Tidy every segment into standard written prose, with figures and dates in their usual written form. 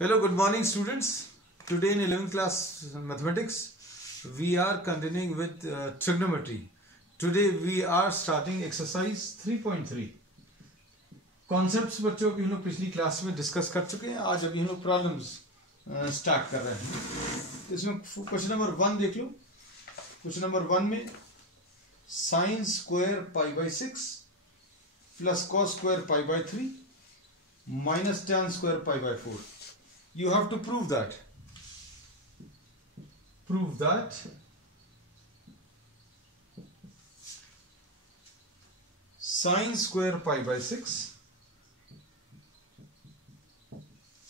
Hello, good morning students. Today in 11th class mathematics, we are continuing with trigonometry. Today we are starting exercise 3.3. Concepts बच्चों अभी हम लोग पिछली class में discuss कर चुके हैं. आज अभी हम लोग प्रॉब्लम्स स्टार्ट कर रहे हैं. इसमें क्वेश्चन नंबर 1 देख लो. क्वेश्चन नंबर 1 में sine square pi by 6 plus cos square pi by 3 minus tan square pi by 4. You have to prove that. Prove that sine square pi by 6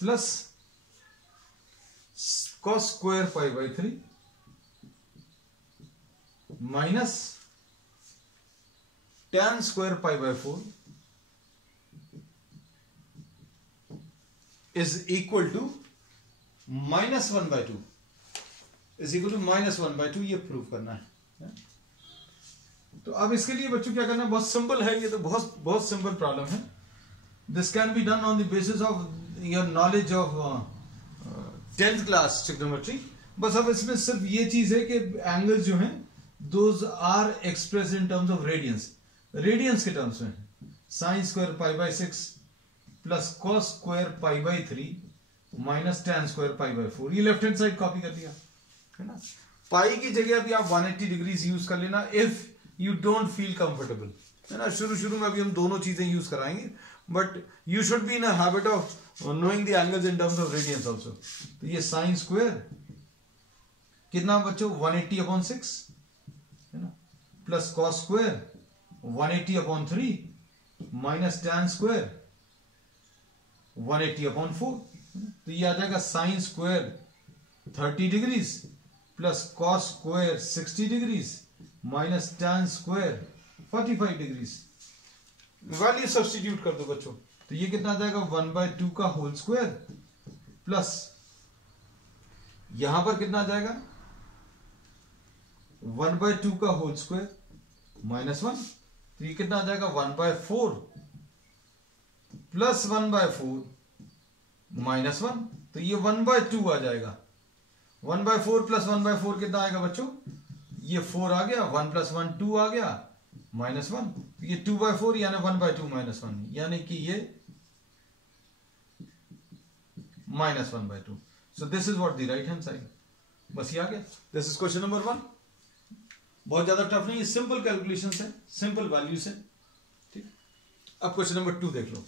plus cos square pi by 3 minus tan square pi by 4 is equal to minus 1 by 2 is equal to minus 1 by 2. ये prove करना है. तो अब इसके लिए बच्चों क्या करना है, बहुत सिंपल है. ये तो बहुत सिंपल प्रॉब्लम है. This can be done on the basis of your knowledge of 10th class trigonometry. बस अब इसमें सिर्फ ये चीज है कि एंगल्स जो हैं those are express in terms of radians. Radians के टर्म्स में sine square pi by 6 plus cos square pi by 3 minus tan square pi by 4. ये लेफ्ट हैंड साइड कॉपी कर दिया है ना. पाई की जगह अभी आप 180 डिग्रीज यूज कर लेना if you don't feel comfortable, है ना. शुरू में अभी हम दोनों चीजें यूज कराएंगे, but you should be in a habit of knowing the angles in terms of radians also. तो ये साइन स्क्वायर कितना बच्चों 180 अपॉन 6 है ना, plus cos square 180 upon 3 minus tan square 180 upon 4. तो ये आ जाएगा sine square 30 degrees plus cos square 60 degrees minus tan square 45 degrees. Value substitute कर दो बच्चों. तो ये कितना आ जाएगा 1/2 का होल स्क्वायर प्लस यहां पर कितना आ जाएगा 1/2 का होल स्क्वायर माइनस 1. तो ये कितना आ जाएगा 1/4 प्लस 1/4 माइनस 1. तो ये 1/2 आ जाएगा. 1/4 प्लस 1/4 कितना आएगा बच्चों, ये 4 आ गया. 1 प्लस 1 2 आ गया माइनस 1. तो ये 2/4 यानी 1/2 माइनस 1, यानी कि ये minus 1/2. So this is what the right hand side. बस ये आ गया. This is question number 1. बहुत ज्यादा टफ नहीं है, सिंपल कैलकुलेशन है, सिंपल वैल्यूज है. ठीक. अब क्वेश्चन नंबर 2 देख लो.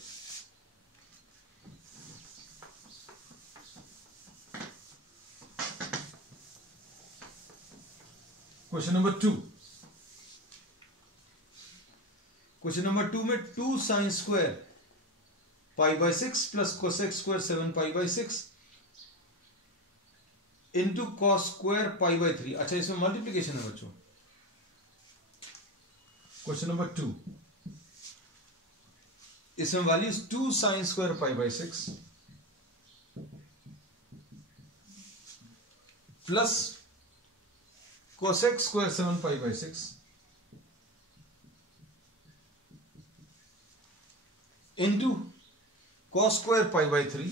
Question number 2. क्वेश्चन नंबर 2 में 2 sine square pi by 6 plus cosec square 7 pi by 6 into cos square pi by 3. अच्छा, इसमें मल्टीप्लीकेशन है बच्चों. क्वेश्चन नंबर 2, इसमें values 2 sine square pi by 6 plus cosec square 7 pi by 6 into cos square pi by 3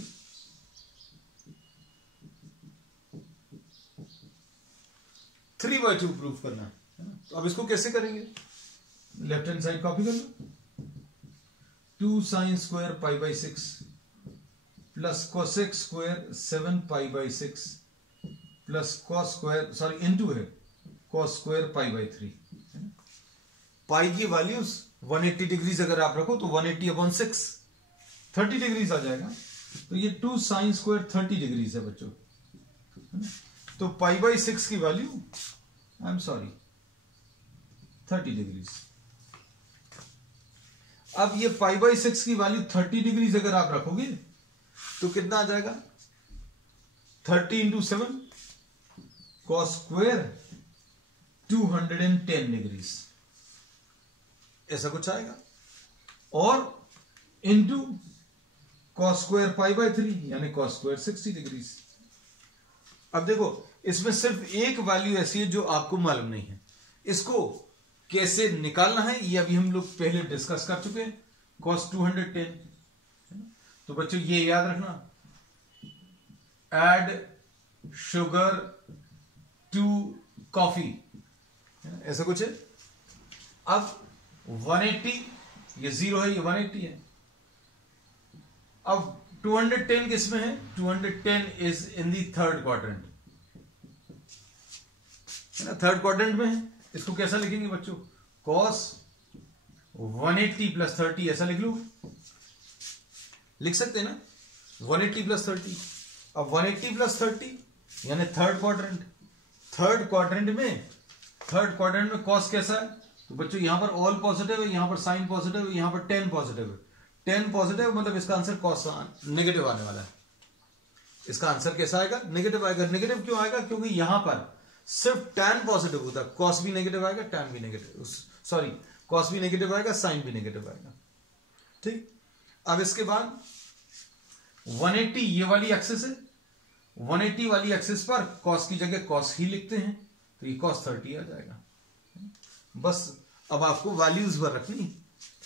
3/2 prove करना है. तो अब इसको कैसे करेंगे, लेफ्ट हैंड साइड कॉपी कर लो. 2 sine square pi by 6 plus cosec square 7 pi by 6 plus cos square sorry into है cos square pi by 3. पाई की वैल्यूज 180 डिग्रीज अगर आप रखो तो 180 अपॉन 6 30 डिग्रीज आ जाएगा. तो ये 2 साइन स्क्वायर 30 डिग्रीज है बच्चों. तो पाई बाई 6 की value I am sorry 30 degrees. अब ये पाई बाई 6 की वैल्यू 30 डिग्रीज अगर आप रखोगे तो कितना आ जाएगा 30 इंटू 7 कॉस स्क्वायर 210 डिग्रीज ऐसा कुछ आएगा, और into cos square pi by 3 यानी कॉस स्क्वायर 60 डिग्रीज. अब देखो इसमें सिर्फ एक वैल्यू ऐसी है जो आपको मालूम नहीं है. इसको कैसे निकालना है ये अभी हम लोग पहले डिस्कस कर चुके हैं. कॉस 210. तो बच्चों ये याद रखना एड शुगर टू कॉफी, ऐसा कुछ है। अब 180, ये 0 है, ये 180 है। अब 210 किस में है? 210 is in the third quadrant, है ना, थर्ड क्वाड्रेंट में है। इसको कैसा लिखेंगे बच्चों? cos 180 प्लस 30, ऐसा लिख लो, लिख सकते हैं ना, 180 प्लस 30। अब 180 प्लस 30 यानी थर्ड क्वाड्रेंट। थर्ड क्वाड्रेंट में cos कैसा है? तो बच्चों यहां पर ऑल पॉजिटिव है, यहां पर साइन पॉजिटिव है, यहां पर 10 पॉजिटिव है। 10 पॉजिटिव मतलब इसका आंसर cos नेगेटिव आने वाला है। इसका आंसर कैसा आएगा? नेगेटिव आएगा। नेगेटिव क्यों आएगा? क्योंकि यहां पर सिर्फ tan पॉजिटिव होता है, cos भी नेगेटिव आएगा, tan भी नेगेटिव, सॉरी cos भी नेगेटिव आएगा, sin भी नेगेटिव आएगा। ठीक, अब इसके बाद 180 ये वाली एक्सिस है, 180 वाली एक्सिस पर cos की जगह cos ही लिखते हैं, तो ये cos 30 आ जाएगा। बस अब आपको वैल्यूज पर रखनी।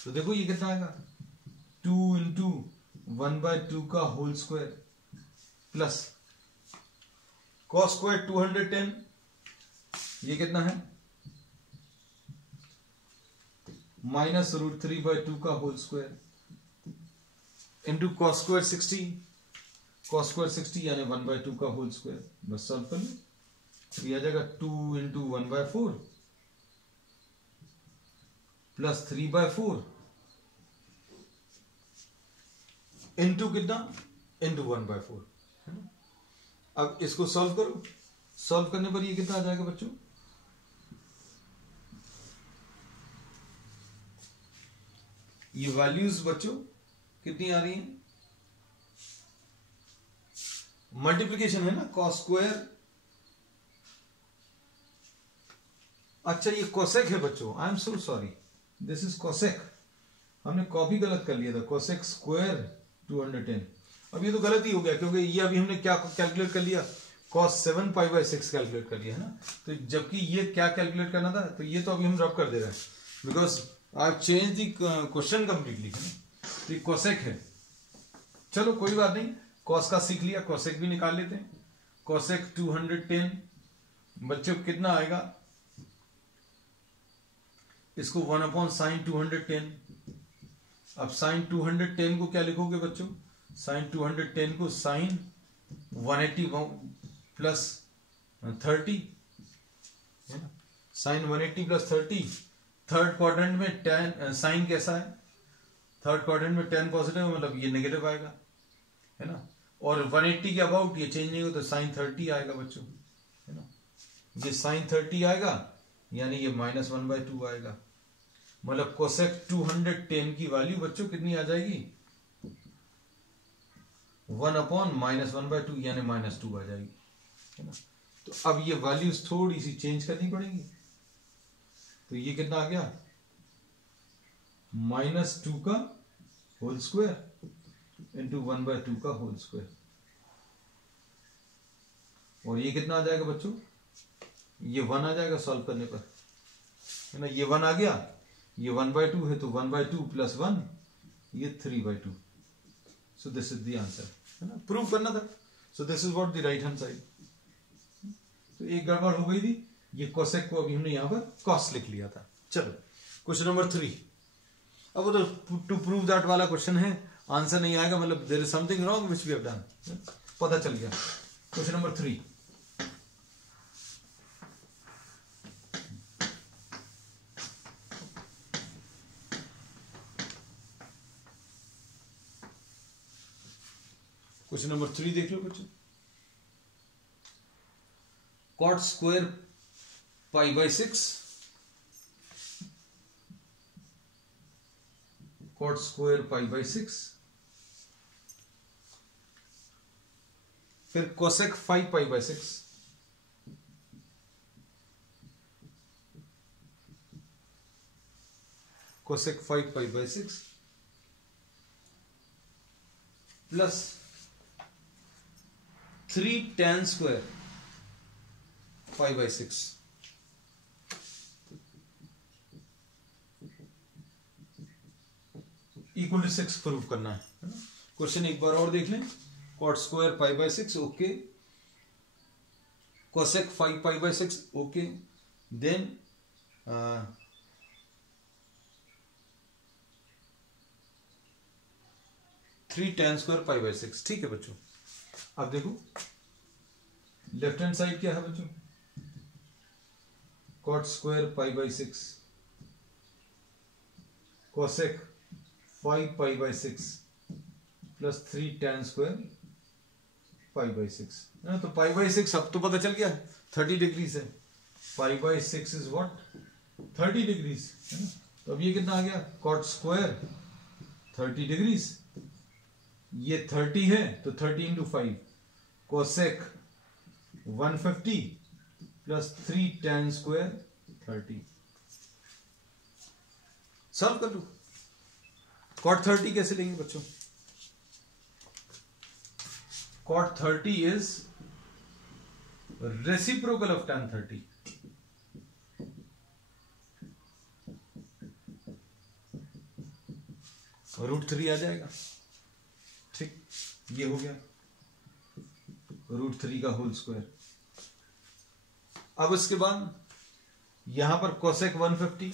तो देखो ये कितना आएगा? 2 इंटू 1/2 का whole square plus cos square 210, ये कितना है? माइनस √3/2 का whole square into cos square 60, cos square 60 यानी 1/2 का होल स्क्वायर। बस सॉल्व कर लो, तो ये आ जाएगा 2 इंटू 1/4 प्लस 3/4 इंटू कितना? इंटू 1/4, है ना। अब इसको सॉल्व करो, सॉल्व करने पर ये कितना आ जाएगा बच्चों? ये वैल्यूज बच्चों कितनी आ रही हैं? मल्टीप्लीकेशन है ना, cos स्क्वायर। अच्छा ये कोसेक है बच्चों, I am so sorry, this is cosec. हमने कॉपी गलत कर लिया था, कोसेक स्क्वायर 210। अब ये तो गलत ही हो गया, क्योंकि ये अभी हमने क्या कैलकुलेट कर लिया? cos 7π/6 कैलकुलेट कर लिया, है ना। तो जबकि ये क्या कैलकुलेट करना था, तो ये तो अभी हम रब कर दे रहे हैं, because I have change the question completely, है ना। तो ये कोसेक है, चलो कोई बात नहीं, cos का सीख लिया, कोसेक भी निकाल लेते हैं। कोसेक 210 बच्चों कितना आएगा? इसको 1/sin 210। अब sin 210 को क्या लिखोगे बच्चों? sin 210 को sin 180 प्लस 30, है ना, sin 180 प्लस 30। थर्ड क्वाड्रेंट में tan साइन कैसा है? थर्ड क्वाड्रेंट में tan पॉजिटिव, मतलब ये नेगेटिव आएगा, है ना। और 180 के अबाउट ये चेंज नहीं हो, तो sin 30 आएगा बच्चों, है ना। ये sin 30 आएगा यानी ये -1/2 आएगा। मतलब कोसेक 210 की वैल्यू बच्चों कितनी आ जाएगी? 1/-1/2 यानी -2 आ जाएगी, है ना। तो अब ये वैल्यूज थोड़ी सी चेंज करनी पड़ेगी। तो ये कितना आ गया? -2 का होल स्क्वायर इंटू 1/2 का होल स्क्वायर। और ये कितना आ जाएगा बच्चों? ये 1 आ जाएगा सॉल्व करने पर, है ना। ये 1 आ गया, ये 1/2 है, तो 1/2 प्लस 1 ये 3/2। सो दिस इज द आंसर, है ना। प्रूव करना था, सो this is what the right hand side. तो एक गड़बड़ हो गई थी, ये कोसेक को अभी हमने यहां पर कॉस लिख लिया था। चलो क्वेश्चन नंबर 3। अब वो तो टू प्रूव दैट वाला क्वेश्चन है, आंसर नहीं आएगा, मतलब there is something wrong which we have done, पता चल गया। क्वेश्चन नंबर 3, क्वेश्चन नंबर 3 देख लो बच्चों। cot स्क्वायर π/6, cot स्क्वायर π/6, फिर cosec 5π/6, cosec 5π/6 plus 3 tan square π/6। Equal to 6 prove करना है ना। क्वेश्चन एक बार और देख लें। Cot square pi by 6, okay, cosec 5 pi by 6, okay, then 3 tan square pi by 6। ठीक है बच्चों, अब देखो लेफ्ट हैंड साइड क्या है बच्चों, cot square pi by 6, cosec 5 pi by 6 plus 3 tan square pi by 6 है। तो पाई बाय 6 अब तो पता चल गया 30 डिग्रीज है। पाई बाय 6 इज व्हाट, 30 डिग्रीज है ना। तो अब ये कितना आ गया, कॉट स्क्वायर 30 डिग्रीज, ये 30 है तो 30 into 5, cosec 150 plus 3 tan square 30। Solve कर लो। कॉट 30 कैसे लेंगे बच्चों, cot 30 is reciprocal of tan 30। √3 आ जाएगा, ठीक, ये हो गया √3 का होल स्क्वायर। अब इसके बाद यहां पर कोसेक 150,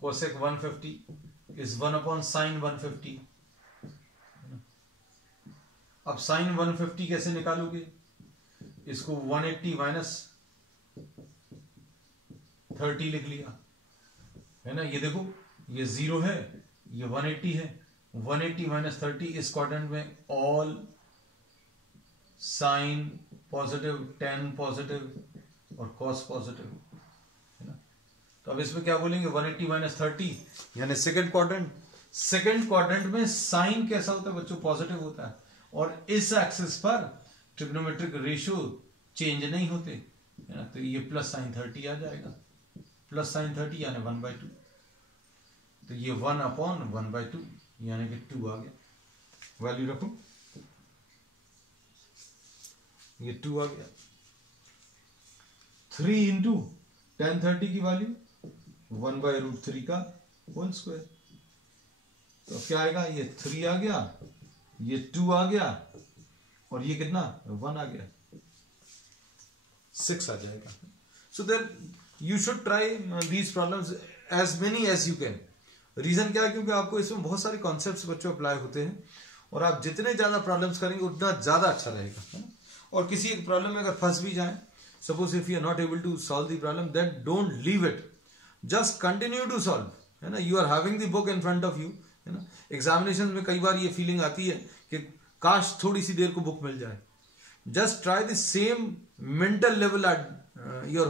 कोसेक 150 इज 1/sin 150। अब sin 150 कैसे निकालोगे, इसको 180 माइनस 30 लिख लिया है ना। ये देखो ये 0 है, ये 180 है, 180 माइनस 30 इस क्वाड्रेंट में all sine positive, tan positive और cos पॉजिटिव है ना। तो अब इसमें क्या बोलेंगे, 180 माइनस 30 यानी सेकंड क्वाड्रेंट। सेकंड क्वाड्रेंट में साइन कैसा होता है बच्चों, पॉजिटिव होता है, और इस एक्सिस पर ट्रिग्नोमेट्रिक रेशियो चेंज नहीं होते है ना। तो ये प्लस साइन 30 आ जाएगा, प्लस साइन 30 यानी 1/2, तो ये 1/1/2 यानी कि 2 आ गया। वैल्यू रखो, ये 2 आ गया। 3 इंटू tan 30 की वैल्यू 1/√3 का होल स्क्वायर। तो क्या आएगा, ये 3 आ गया, ये 2 आ गया, और ये कितना 1 आ गया, 6 आ जाएगा। So there you should try these problems as many as you can. Reason क्या है, क्योंकि आपको इसमें बहुत सारे कॉन्सेप्ट्स बच्चों अप्लाई होते हैं, और आप जितने ज्यादा प्रॉब्लम्स करेंगे उतना ज्यादा अच्छा रहेगा है ना? और किसी एक प्रॉब्लम में अगर फंस भी जाए, suppose if you are not able to solve the problem, then don't leave it, just continue to solve है ना। You are having the book in front of you है ना। एग्जामिनेशन में कई बार ये फीलिंग आती है कि काश थोड़ी सी देर को बुक मिल जाए। Just try the same mental level at your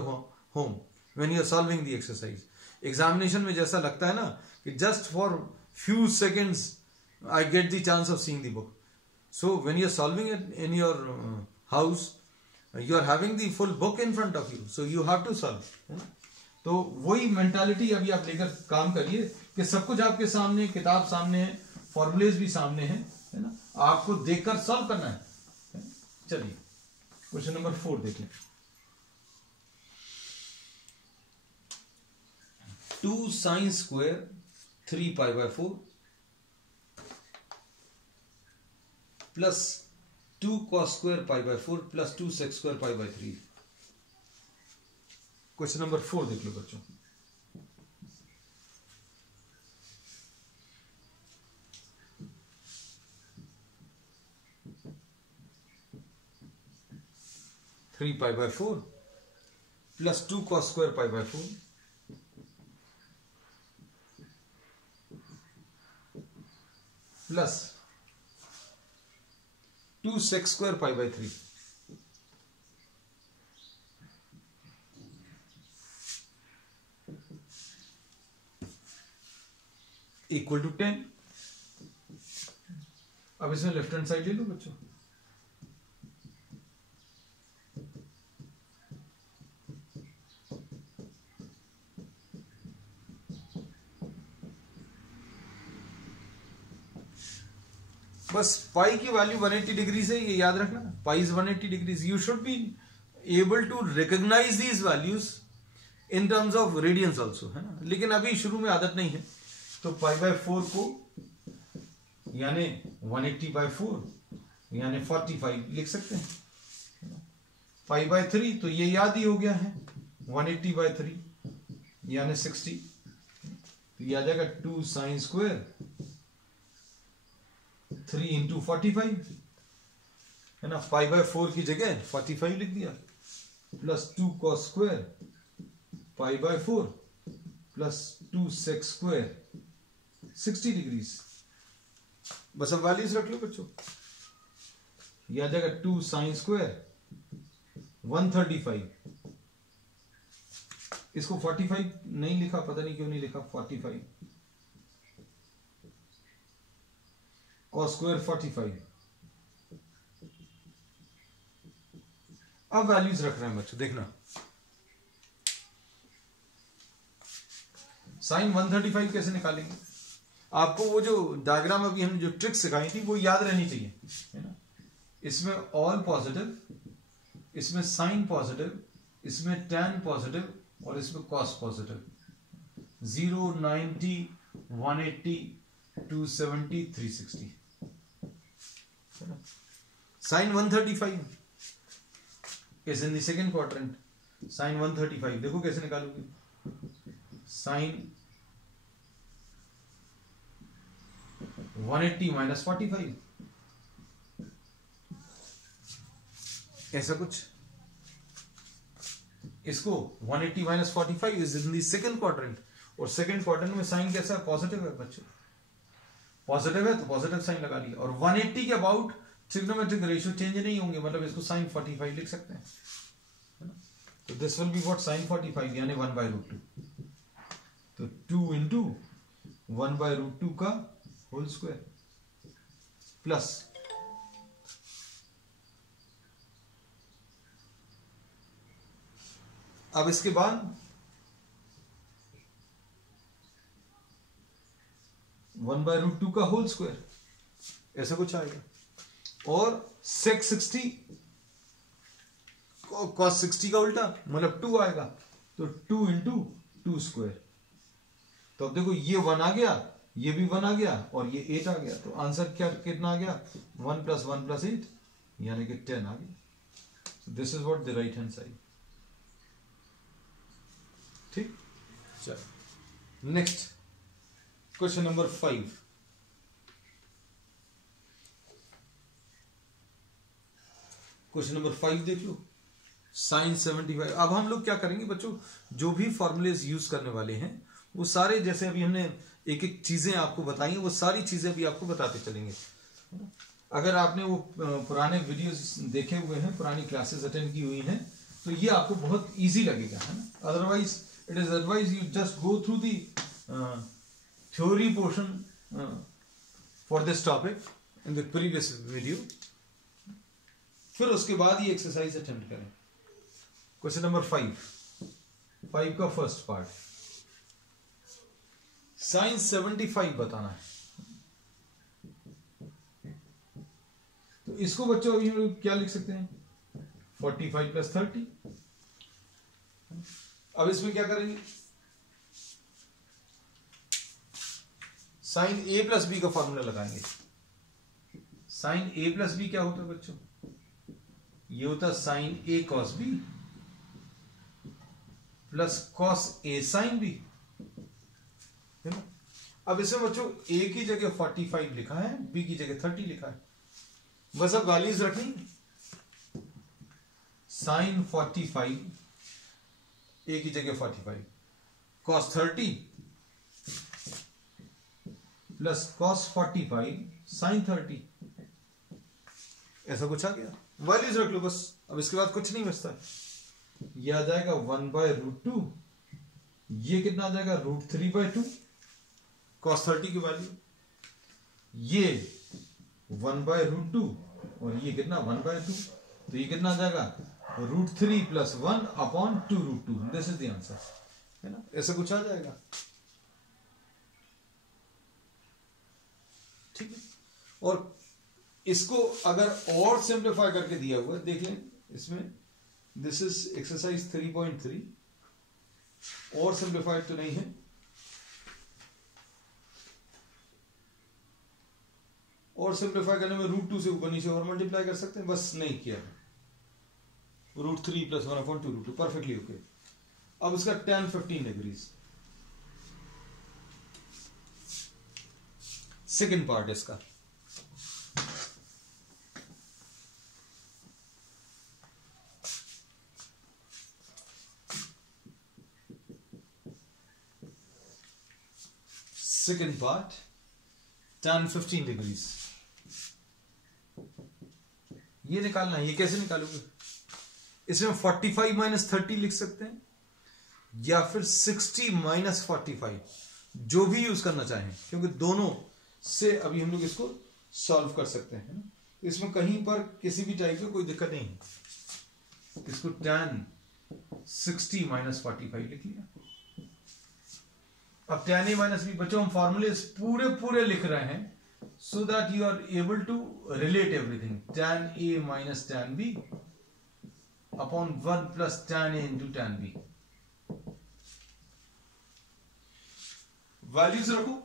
home when you are solving the exercise. Examination में जैसा लगता है ना कि just for few seconds I get the chance of seeing the book, so when you are solving it in your house, you are having the full book in front of you, so you have to solve है ना। तो वही mentality अभी आप लेकर काम करिए कि सब कुछ आपके सामने, किताब सामने है, फॉर्मूलेज भी सामने है ना, आपको देखकर सॉल्व करना है। चलिए क्वेश्चन नंबर 4 देख लें। 2 sin square 3 pi by 4 plus 2 cos square pi by 4 plus 2 sec square pi by 3। Question number 4 देख लो बच्चों। Three pi by 4 plus 2 cos square pi by 4 plus 2 sec square pi by 3 equal to 10। अब इसमें left hand side ले लो बच्चों। बस पाई की value 180 degree से, ये याद रखना, pi is 180 degrees. You should be able to recognise these values in terms of radians also है ना, लेकिन अभी शुरू में आदत नहीं है। तो पाई बाय 4 को यानी 180/4 यानी 45 लिख सकते हैं। 5/3 तो ये याद ही हो गया है, 180/3 यानी 60, तो ये आ जाएगा 2 sin square 3 into 45 है ना। 5/4 की जगह 45 लिख दिया, plus 2 cos square 5/4 plus 2 sec square 60 degrees. बस अब वैल्यूज रख लो बच्चों, ये आ जाएगा 2 sin square 135, इसको 45 नहीं लिखा, पता नहीं क्यों नहीं लिखा, 45 cos square 45। अब वैल्यूज रख रहे हैं बच्चों, देखना साइन 135 कैसे निकालेंगे। आपको वो जो डायग्राम अभी हमने जो ट्रिक सिखाई थी वो याद रहनी चाहिए, है ना। इसमें ऑल पॉजिटिव, इसमें साइन पॉजिटिव, इसमें tan पॉजिटिव और इसमें cos positive. 0, 90, 180, 270, 360, sine 135 is in the second quadrant. Sine 135 देखो कैसे निकालोगे, साइन 180 माइनस 45, ऐसा कुछ। इसको 180 minus 45 is in the second quadrant, और सेकेंड क्वाड्रेंट में साइन कैसा है, पॉजिटिव है बच्चों, पॉजिटिव है तो पॉजिटिव साइन लगा लिया। और 180 के अबाउट ट्रिग्नोमेट्रिक रेशियो चेंज नहीं होंगे, मतलब इसको साइन 45 लिख सकते हैं, है ना। तो this will be what, sine 45 यानी 1/√2, तो 2 इंटू 1/√2 का होल स्क्वायर प्लस अब इसके बाद 1/√2 का होल स्क्वायर, ऐसा कुछ आएगा। और sec 60 cos 60 का उल्टा मतलब 2 आएगा, तो 2 इंटू 2 स्क्वायर। तो अब देखो ये 1 आ गया, ये भी 1 आ गया और ये 8 आ गया, तो आंसर क्या कितना आ गया, 1 + 1 + 8 यानी कि 10 आ गया। This is what the right hand side. ठीक, चलो next question number 5। Question number 5 देख लो, साइन 75। अब हम लोग क्या करेंगे बच्चों, जो भी फॉर्मूलेज यूज करने वाले हैं वो सारे, जैसे अभी हमने एक एक चीजें आपको बताई, वो सारी चीजें भी आपको बताते चलेंगे। अगर आपने वो पुराने वीडियोस देखे हुए हैं, पुरानी क्लासेस अटेंड की हुई हैं, तो ये आपको बहुत इजी लगेगा, है ना। Otherwise it is advise you just go through the theory portion for this topic in the previous video, फिर उसके बाद ये एक्सरसाइज अटेम्प्ट करें। क्वेश्चन नंबर 5 का फर्स्ट पार्ट, साइन 75 बताना है। तो इसको बच्चों अभी हम लोग क्या लिख सकते हैं, 45 + 30। अब इसमें क्या करेंगे, साइन a + b का फॉर्मूला लगाएंगे। साइन a + b क्या होता है बच्चों, ये होता है sine a cos b plus cos a sin b, है ना। अब इसमें बच्चों a की जगह 45 लिखा है, b की जगह 30 लिखा है, बस अब वैल्यूज रखें। साइन 45 a की जगह 45 cos 30 प्लस cos 45 sin 30, ऐसा कुछ आ गया। वैल्यूज रख लो बस, अब इसके बाद कुछ नहीं बचता। ये आ जाएगा 1/√2, ये कितना आ जाएगा, √3/2 cos 30 की वैल्यू, ये 1/√2 और ये कितना 1/2, तो ये कितना आ जाएगा, √3 + 1/2√2। दिस इज द आंसर, है ना, ऐसा कुछ आ जाएगा। ठीक है, और इसको अगर और सिंप्लीफाई करके दिया हुआ है, देख लें इसमें, दिस इज एक्सरसाइज 3.3, और सिंप्लीफाइड तो नहीं है। और सिंप्लीफाई करने में रूट 2 से ऊपर नीचे और मल्टीप्लाई कर सकते हैं, बस नहीं किया। Root 3 plus 1/2 root 2 perfectly okay. अब इसका tan 15 डिग्रीज, सेकेंड पार्ट इसका। सेकेंड पार्ट tan 15 डिग्रीज, ये निकालना है। ये कैसे निकालोगे? इसमें 45 माइनस 30 लिख सकते हैं, या फिर 60 माइनस 45, जो भी यूज करना चाहें, क्योंकि दोनों से अभी हम लोग इसको सॉल्व कर सकते हैं ना। इसमें कहीं पर किसी भी टाइप की कोई दिक्कत नहीं है। इसको tan 60 माइनस 45 लिख लिया। अब tan a माइनस बी, बच्चों हम फॉर्मूले पूरे लिख रहे हैं so that you are able to relate everything. tan a minus tan b upon 1 plus tan a into tan b. Values रखो।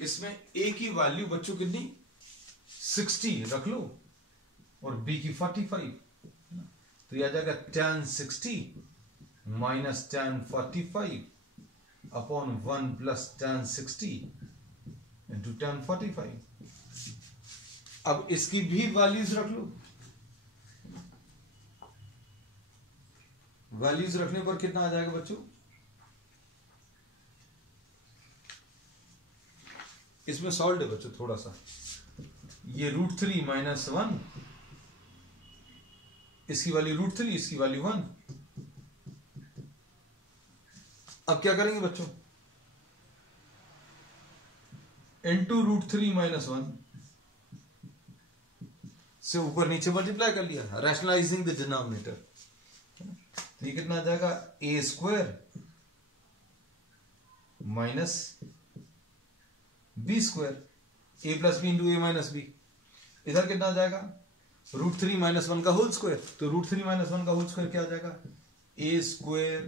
इसमें a की वैल्यू बच्चों कितनी? 60 रख लो, और b की 45, तो यह आ जाएगा tan 60 minus tan 45 upon 1 plus tan 60 into tan 45। अब इसकी भी वैल्यूज रख लो। वैल्यूज रखने पर कितना आ जाएगा बच्चों? इसमें सॉल्व है बच्चों थोड़ा सा। ये √3 माइनस 1, इसकी वैल्यू √3, इसकी वैल्यू 1। अब क्या करेंगे बच्चों? इंटू √3 माइनस 1 से ऊपर नीचे मल्टीप्लाई कर लिया, रैशनलाइजिंग द डिनोमिनेटर। तो ये कितना आ जाएगा? a square minus b square, a plus B into a minus B. इधर कितना आ जाएगा? √3 माइनस 1 का होल स्क्वायर। तो √3 माइनस 1 का होल स्क्वायर क्या आ जाएगा? a square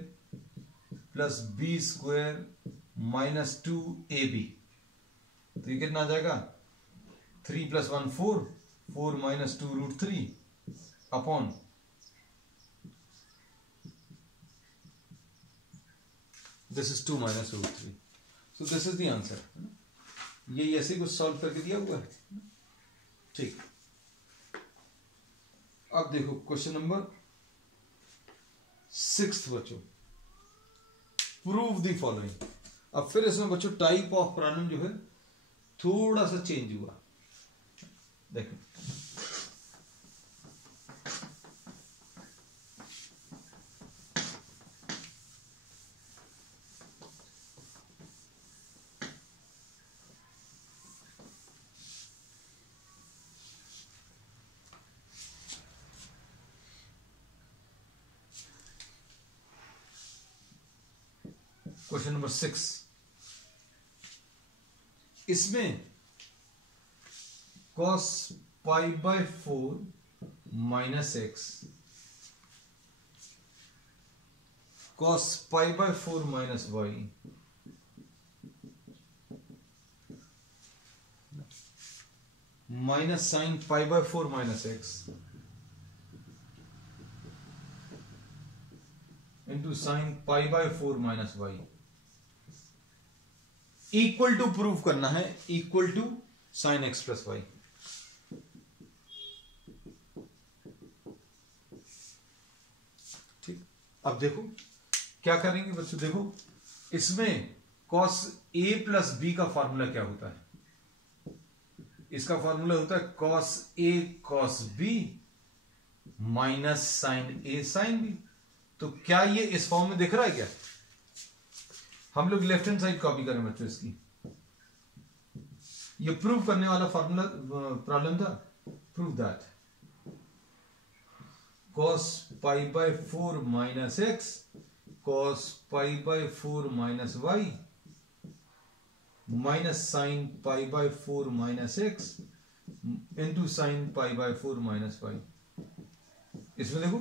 plus B square minus 2ab। तो ये कितना आ जाएगा? 3 plus 1 4, 4 minus 2 √3 upon this is 2 minus √3। So this is the answer. ये ऐसे कुछ सॉल्व करके दिया हुआ है। ठीक, अब देखो क्वेश्चन नंबर 6 बच्चों, प्रूव द फॉलोइंग। अब फिर इसमें बच्चों टाइप ऑफ प्रॉब्लम जो है थोड़ा सा चेंज हुआ। देखो क्वेश्चन नंबर 6, इसमें cos π/4 minus x, cos π/4 minus y, minus sine π/4 minus x into sine π/4 minus y equal to prove करना है, equal to sine x plus y. ठीक, अब देखो क्या करेंगे बच्चों। देखो इसमें cos a प्लस b का फॉर्मूला क्या होता है? इसका फॉर्मूला होता है cos a cos b minus sine a sine b। तो क्या ये इस फॉर्म में दिख रहा है क्या? हम लोग लेफ्ट हैंड साइड कॉपी करें बच्चों इसकी। ये प्रूव करने वाला फॉर्मूला प्रॉब्लम था। Prove that cos π/4 minus x cos π/4 minus y minus sine π/4 minus x into sine π/4 minus y। इसमें देखो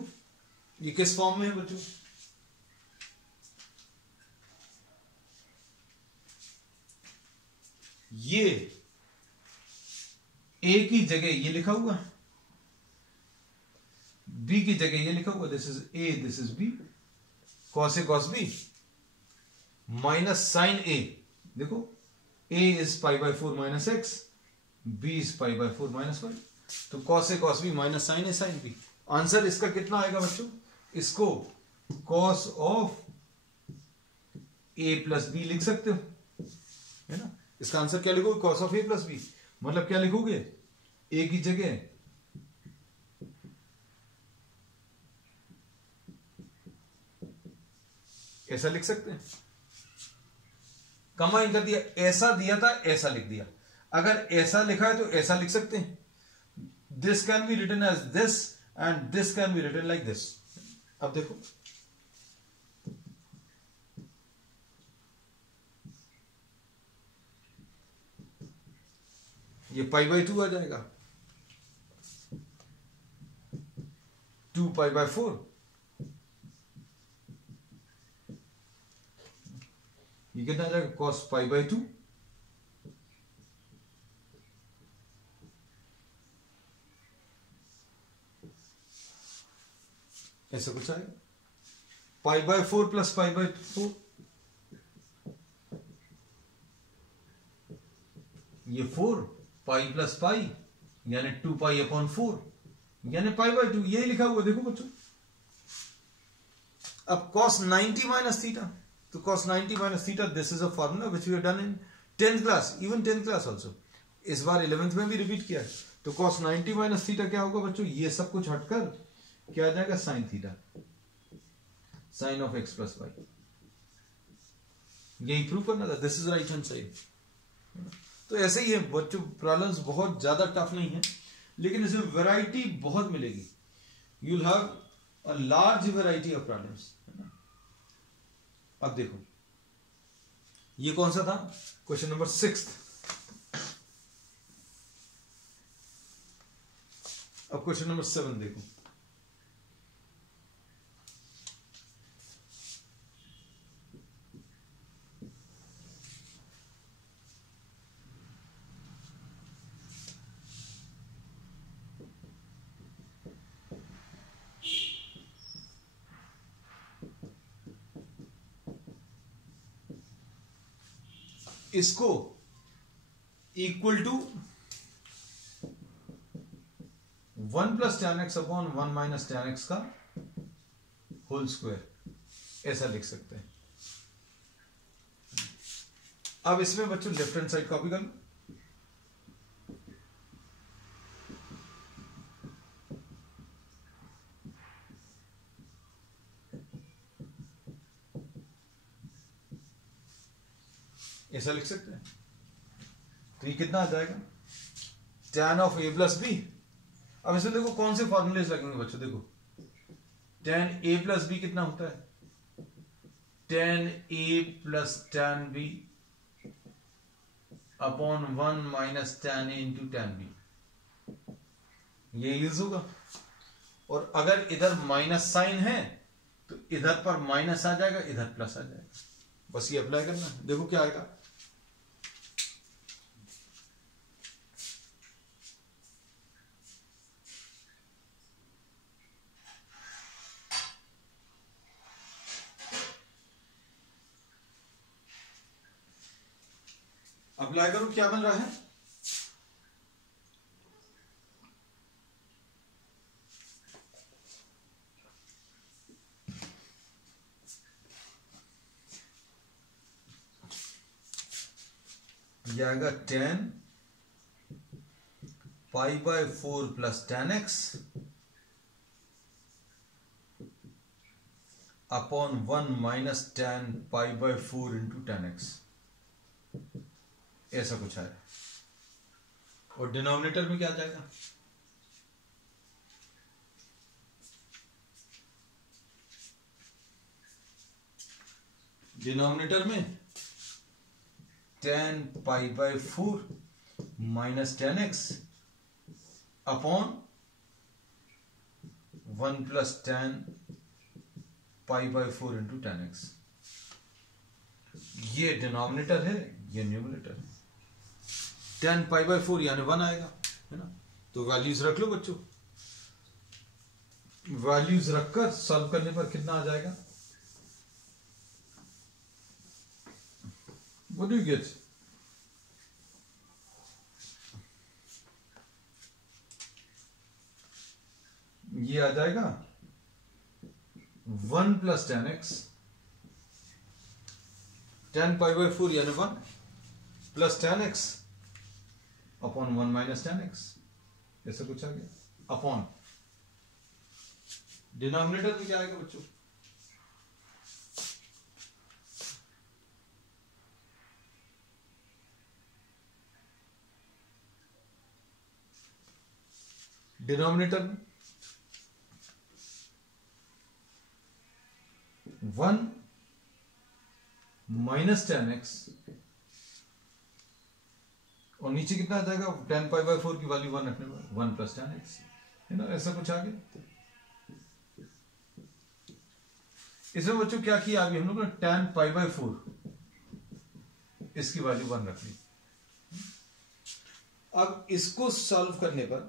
ये किस फॉर्म में है बच्चों? ये ए की जगह ये लिखा हुआ है, बी की जगह ये लिखा हुआ, this is A, this is B, cos A cos B minus sine A, देखो A is pi by 4 minus x, B is pi by 4 minus y, तो cos A cos B minus sine A sine B. Answer इसका कितना आएगा बच्चों, इसको cos of A plus B लिख सकते हो, है ना। इसका आंसर क्या लिखोगे, cos of A plus B, मतलब क्या लिखोगे, ए की जगह ऐसा लिख सकते हैं, कंबाइन कर दिया, ऐसा दिया था ऐसा लिख दिया, अगर ऐसा लिखा है तो ऐसा लिख सकते हैं, this can be written as this and this can be written like this. अब देखो ये पाई बाय 2 आ जाएगा, 2 पाई बाय 4, ये कितना आ जाएगा, कॉस पाई बाय 2, ऐसा कुछ आएगा, पाई बाय 4 प्लस पाई बाय 4, ये 4 पाई प्लस पाई यानी 2 पाई अपॉन 4 यानी पाई बाय 2, यही लिखा हुआ देखो बच्चों। अब cos 90 माइनस थीटा, तो cos 90 minus theta, this is a formula which we have done in 10th class, even 10th class also, इस बार 11th में भी रिपीट किया है। तो cos 90 माइनस थीटा क्या होगा बच्चों, ये सब कुछ हटकर क्या आ जाएगा, sine theta, sine of X plus Y, यही प्रूव करना था, this is right hand side. तो ऐसे ही है बच्चों, प्रॉब्लम्स बहुत ज्यादा टफ नहीं है, लेकिन इसमें वैरायटी बहुत मिलेगी, you will have a large variety of problems. अब देखो ये कौन सा था, क्वेश्चन नंबर 6। अब क्वेश्चन नंबर 7 देखो, इसको equal to 1 plus tan x upon 1 minus tan x का होल स्क्वायर ऐसा लिख सकते हैं। अब इसमें बच्चों लेफ्ट हैंड साइड कॉपी कर लो, ऐसा लिख सकते हैं, तो ये कितना आ जाएगा, tan of a plus B. अब इसमें देखो कौन से फॉर्मूलेज लगेंगे बच्चों, देखो tan a प्लस बी कितना होता है, tan a plus tan b upon 1 minus tan a into tan b, ये यूज होगा। और अगर इधर माइनस साइन है तो इधर पर माइनस आ जाएगा, इधर प्लस आ जाएगा, बस ये अप्लाई करना है, देखो क्या आएगा। अप्लाई करो, क्या बन रहा है, ये आएगा tan pi by 4 plus tan x upon 1 minus tan pi by 4 into tan x, ऐसा कुछ है। और डिनोमिनेटर में क्या आ जाएगा, डिनोमिनेटर में tan pi by 4 minus tan x upon 1 plus tan pi by 4 into tan x, ये डिनोमिनेटर है, ये न्यूमरेटर है। tan पाई बाय 4 यानी 1 आएगा, है ना। तो वैल्यूज रख लो बच्चों, वैल्यूज रखकर सॉल्व करने पर कितना आ जाएगा, व्हाट डू यू गेट, ये आ जाएगा 1 plus tan x, tan pi by 4 यानी 1 plus tan x upon 1 minus tan x, ऐसा कुछ आ गया, अपॉन डिनोमिनेटर में क्या आएगा बच्चों, डिनोमिनेटर में 1 माइनस tan x और नीचे कितना आ जाएगा, tan पाई बाय 4 की वैल्यू 1 रखने पर 1 प्लस tan x, है ना, ऐसा कुछ आ गया। इसमें बच्चों क्या किया अभी हम लोग ने, tan पाई बाय 4 इसकी वैल्यू 1 रख ली। अब इसको सॉल्व करने पर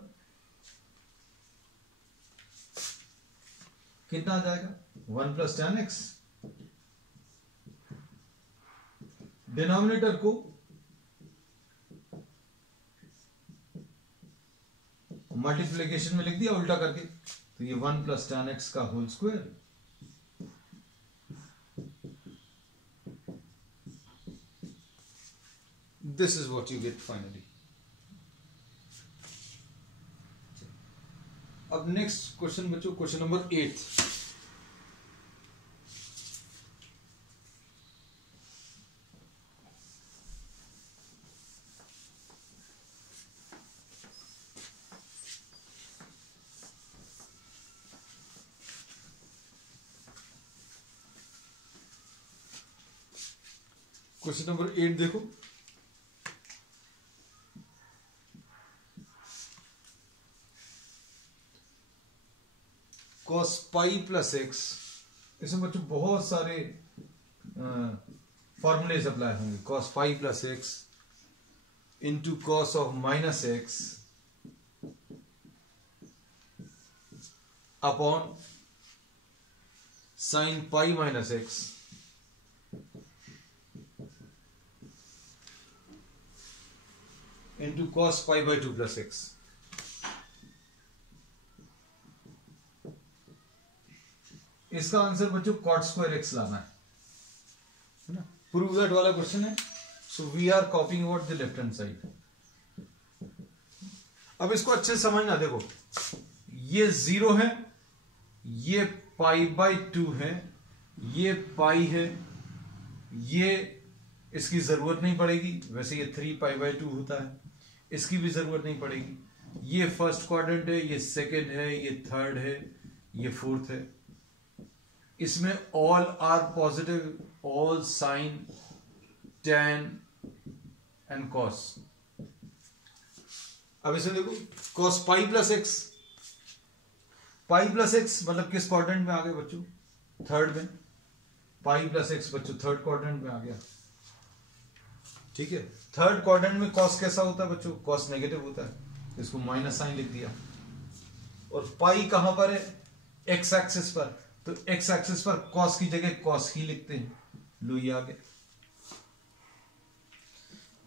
कितना आ जाएगा, 1 प्लस tan x, डिनोमिनेटर को मल्टीप्लिकेशन में लिख दिया उल्टा करके, तो ये 1 प्लस tan x का whole square, this is what you get finally. अब नेक्स्ट क्वेश्चन बच्चों, क्वेश्चन नंबर 8। क्वेश्चन नंबर 8 देखो, cos पाई प्लस एक्स, इसमें बच्चों बहुत सारे फॉर्मूलेज अप्लाई होंगे, cos pi plus x into cos of minus x upon sine pi minus x into cos pi by 2 plus x. इसका answer बच्चों cot square x लाना है ना, प्रूव दैट वाला क्वेश्चन है। So we are copying about the left hand side. अब इसको अच्छे से समझना, देखो ये 0 है, ये पाई बाय 2 है, ये पाई है, ये इसकी जरूरत नहीं पड़ेगी, वैसे ये 3 पाई बाय 2 होता है, इसकी भी जरूरत नहीं पड़ेगी। ये फर्स्ट क्वाड्रेंट है, ये सेकंड है, ये थर्ड है, ये फोर्थ है। इसमें all are positive, all sine tan and cos। अब इसे देखो, cos pi plus x, pi plus x मतलब किस क्वाड्रेंट में आ गए बच्चों, थर्ड में। पाई प्लस एक्स बच्चों थर्ड क्वाड्रेंट में आ गया, ठीक है। थर्ड क्वाड्रेंट में cos कैसा होता है बच्चों, cos नेगेटिव होता है, इसको माइनस साइन लिख दिया। और पाई कहां पर है, एक्स एक्सिस पर, तो एक्स एक्सिस पर cos की जगह cos ही लिखते हैं, लो ये आ गया।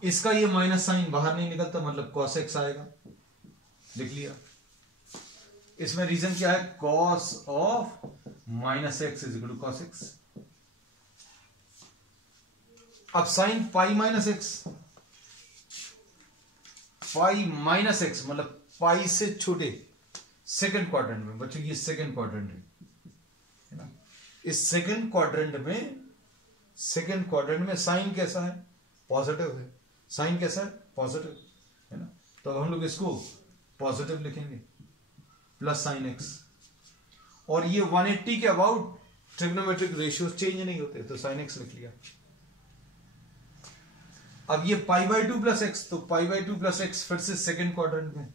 इसका ये माइनस साइन बाहर नहीं निकलता, मतलब cos x आएगा, लिख लिया। इसमें रीजन क्या है, cos of minus x is equal to cos x। अब sine pi minus x, pi minus x मतलब पाई से छोटे सेकंड क्वाड्रेंट में बच्चों, ये सेकंड क्वाड्रेंट है ना। इस सेकंड क्वाड्रेंट में साइन कैसा है, पॉजिटिव है। साइन कैसा है, पॉजिटिव है ना, तो हम लोग इसको पॉजिटिव लिखेंगे, प्लस साइन एक्स। और ये 180 के अबाउट ट्रिग्नोमेट्रिक रेशियो चेंज नहीं होते, तो साइन एक्स लिख लिया। अब ये पाई बाय 2 प्लस एक्स, तो पाई बाय 2 प्लस एक्स फिर से सेकंड क्वाड्रेंट में।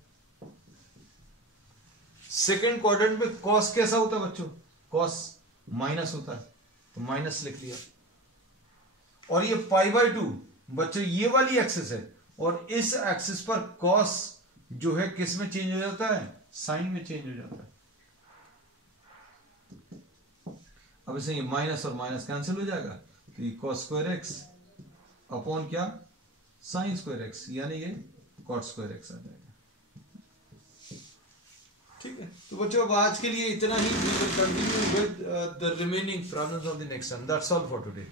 सेकंड क्वाड्रेंट में कॉस कैसा होता है बच्चों, कॉस माइनस होता है, तो माइनस लिख लिया। और ये पाई बाय 2 बच्चों ये वाली एक्सिस है, और इस एक्सिस पर कॉस जो है किस में चेंज हो जाता है, साइन में चेंज हो जाता है। अब इसे ये माइनस और माइनस कैंसिल हो जाएगा, तो ये कॉस स्क्वायर एक्स अपॉन क्या, साइन स्क्वायर एक्स, यानी ये कॉट स्क्वायर एक्स आ जाएगा। ठीक है, तो बच्चों अब आज के लिए इतना ही। We will continue with the remaining problems of the next one. That's all for today.